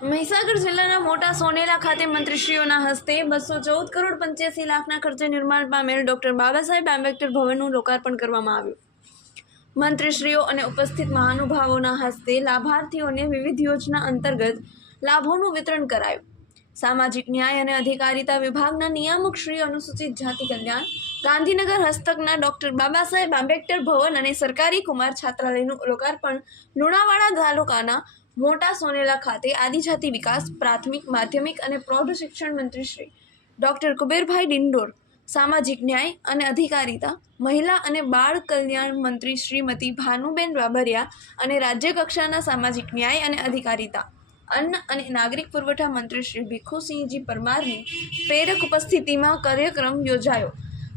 મહીસાગર જિલ્લાના મોટા સોનેલા ખાતે મંત્રીશ્રીઓના હસ્તે બસો ચૌદ કરોડ પંચ્યાસી લાખના ખર્ચે નિર્માણ પામેલ ડોક્ટર બાબા સાહેબ આંબેડકર ભવનનું લોકાર્પણ કરવામાં આવ્યું. મંત્રીશ્રીઓ અને ઉપસ્થિત મહાનુભાવોના હસ્તે લાભાર્થીઓને વિવિધ યોજના અંતર્ગત લાભોનું વિતરણ કરાયું. સામાજિક ન્યાય અને અધિકારિતા વિભાગના નિયામક શ્રી અનુસૂચિત જાતિ કલ્યાણ, ગાંધીનગર હસ્તકના ડોક્ટર બાબા સાહેબ આંબેડકર ભવન અને સરકારી કુમાર છાત્રાલયનું લોકાર્પણ લુણાવાડા તાલુકાના મોટા સોનેલા ખાતે આદિજાતિ વિકાસ, પ્રાથમિક, માધ્યમિક અને પ્રૌઢ શિક્ષણ મંત્રી શ્રી ડોક્ટર કુબેરભાઈ ડિંડોર, સામાજિક ન્યાય અને અધિકારિતા, મહિલા અને બાળ કલ્યાણ મંત્રી શ્રીમતી ભાનુબેન બાબરિયા અને રાજ્ય કક્ષાના સામાજિક ન્યાય અને અધિકારિતા, અન્ન અને નાગરિક પુરવઠા મંત્રી શ્રી ભીખુસિંહજી પરમારની પ્રેરક ઉપસ્થિતિમાં કાર્યક્રમ યોજાયો.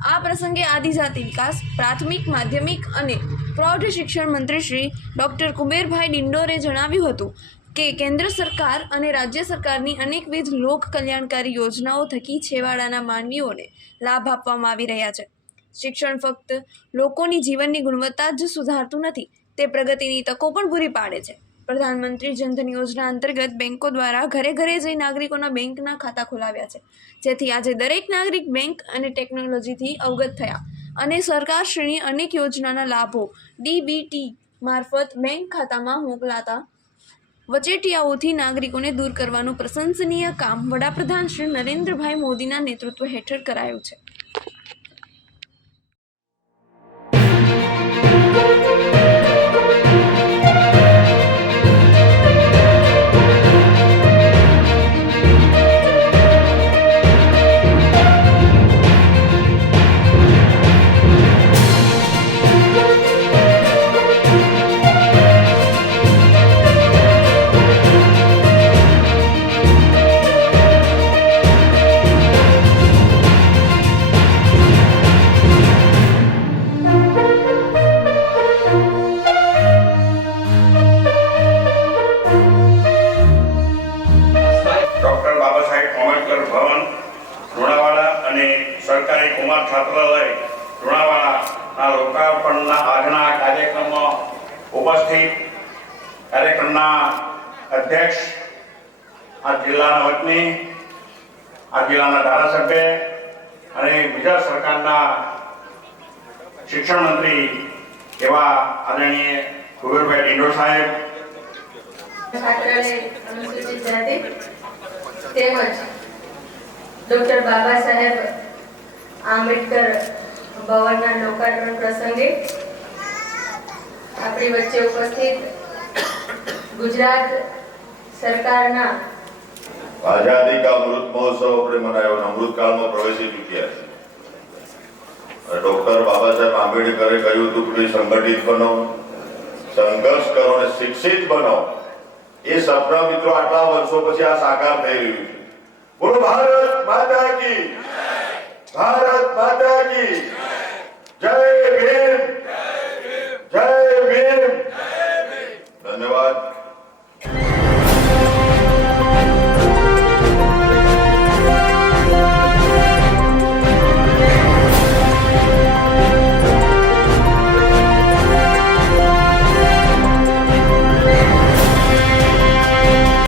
આ પ્રસંગે આદિજાતિ વિકાસ, પ્રાથમિક, માધ્યમિક અને પ્રૌઢ શિક્ષણ મંત્રી શ્રી ડૉક્ટર કુબેરભાઈ ડિંડોરે જણાવ્યું હતું કે કેન્દ્ર સરકાર અને રાજ્ય સરકારની અનેકવિધ લોક કલ્યાણકારી યોજનાઓ થકી છેવાડાના માનવીઓને લાભ આપવામાં આવી રહ્યા છે. શિક્ષણ ફક્ત લોકોની જીવનની ગુણવત્તા જ સુધારતું નથી, તે પ્રગતિની તકો પણ પૂરી પાડે છે. પ્રધાનમંત્રી જનધન યોજના અંતર્ગત બેન્કો દ્વારા ઘરે ઘરે જઈ નાગરિકોના બેંકના ખાતા ખોલાવ્યા છે, જેથી આજે દરેક નાગરિક બેંક અને ટેકનોલોજીથી અવગત થયા. અને સરકારશ્રીની અનેક યોજનાના લાભો ડીબીટી મારફત બેંક ખાતામાં મોકલાતા વચેટિયાઓથી નાગરિકોને દૂર કરવાનું પ્રશંસનીય કામ વડાપ્રધાન શ્રી નરેન્દ્રભાઈ મોદીના નેતૃત્વ હેઠળ કરાયું છે. સરકારી કુમાર છાત્રાલય લુણાવાડાના લોકાર્પણના આજના કાર્યક્રમમાં ઉપસ્થિત કાર્યક્રમના અધ્યક્ષ, આ જિલ્લાના વતની, આ જિલ્લાના ધારાસભ્ય અને ગુજરાત સરકારના શિક્ષણ મંત્રી એવા આદરણીય કુબેરભાઈ ડિંડોર સાહેબ. તેમજ ડોક્ટર બાબા સાહેબ આંબેડકર ભવનના લોકાર્પણ પ્રસંગે આપણી વચ્ચે ઉપસ્થિત ગુજરાત સરકારના આઝાદી કા અમૃત મહોત્સવ આપણે મનાયો અમૃતકાળમાં પ્રવેશી ચૂક્યા છે. ડોક્ટર બાબા સાહેબ આંબેડકરે કહ્યું હતું કે સંગઠિત બનો, સંઘર્ષ કરો અને શિક્ષિત બનો. એ સપના મિત્રો આટલા વર્ષો પછી આ સાકાર થઈ રહ્યું છે. બોલો, ભારત માતા કી ભારત માતાજી જય ભીમ